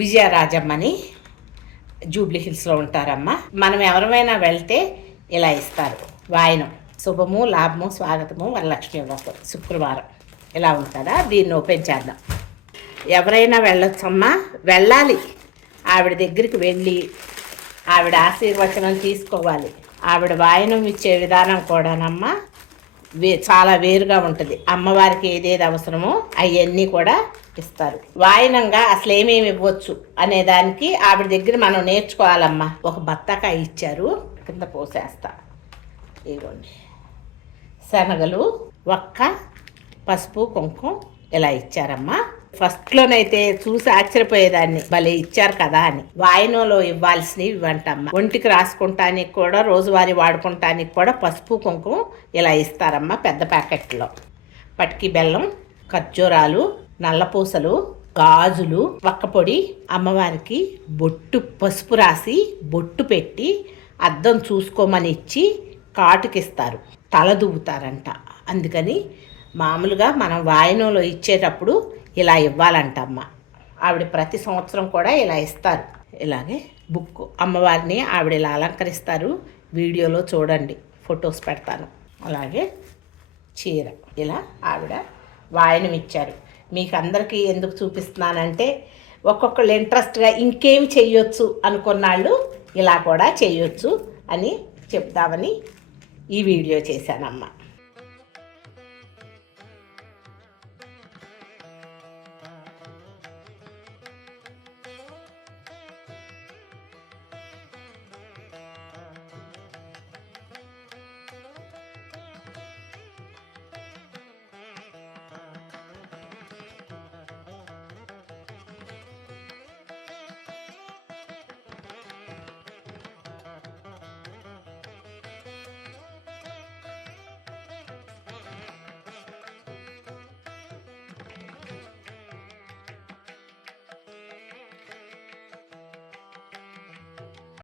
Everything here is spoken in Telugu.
విజయరాజమ్మని జూబ్లీ హిల్స్లో ఉంటారమ్మ. మనం ఎవరైనా వెళ్తే ఇలా ఇస్తారు వాయనం. శుభము, లాభము, స్వాగతము, వరలక్ష్మి వ్రతం శుక్రవారం ఇలా ఉంటుందా. దీన్ని ఓపెన్ చేద్దాం. ఎవరైనా వెళ్ళొచ్చమ్మా, వెళ్ళాలి. ఆవిడ దగ్గరికి వెళ్ళి ఆవిడ ఆశీర్వచనం తీసుకోవాలి. ఆవిడ వాయనం ఇచ్చే విధానం కూడానమ్మా చాలా వేరుగా ఉంటుంది. అమ్మవారికి ఏదేది అవసరమో అవన్నీ కూడా ఇస్తారు. వాయనంగా అసలు ఏమేమి ఇవ్వచ్చు అనే దానికి ఆవిడ దగ్గర మనం నేర్చుకోవాలమ్మా. ఒక బత్తాకాయ ఇచ్చారు, కింద పోసేస్తా. ఇవ్వండి, శనగలు, ఒక్క, పసుపు, కుంకుమ ఇలా ఇచ్చారమ్మా. ఫస్ట్లోనైతే చూసి ఆశ్చర్యపోయేదాన్ని, భలే ఇచ్చారు కదా అని. వాయనంలో ఇవ్వాల్సినవి ఇవ్వంటమ్మా. ఒంటికి రాసుకుంటానికి కూడా, రోజువారీ వాడుకుంటానికి కూడా పసుపు కుంకుమ ఇలా ఇస్తారమ్మా పెద్ద ప్యాకెట్లో. పటికి బెల్లం, ఖర్జూరాలు, నల్లపూసలు, గాజులు, వక్కపొడి, అమ్మవారికి బొట్టు పసుపు రాసి బొట్టు పెట్టి అద్దం చూసుకోమని ఇచ్చి కాటుకిస్తారు, తల దువ్వుతారంట. అందుకని మామూలుగా మనం వాయనంలో ఇచ్చేటప్పుడు ఇలా ఇవ్వాలంటమ్మ. ఆవిడ ప్రతి సంవత్సరం కూడా ఇలా ఇస్తారు. ఇలాగే బుక్ అమ్మవారిని ఆవిడ ఇలా అలంకరిస్తారు. వీడియోలో చూడండి, ఫొటోస్ పెడతాను. అలాగే చీర ఇలా ఆవిడ వాయనం ఇచ్చారు. మీకు అందరికీ ఎందుకు చూపిస్తున్నానంటే ఒక్కొక్కళ్ళు ఇంట్రెస్ట్గా ఇంకేమి చెయ్యొచ్చు అనుకున్నాళ్ళు ఇలా కూడా చెయ్యొచ్చు అని చెప్తామని ఈ వీడియో చేశానమ్మ.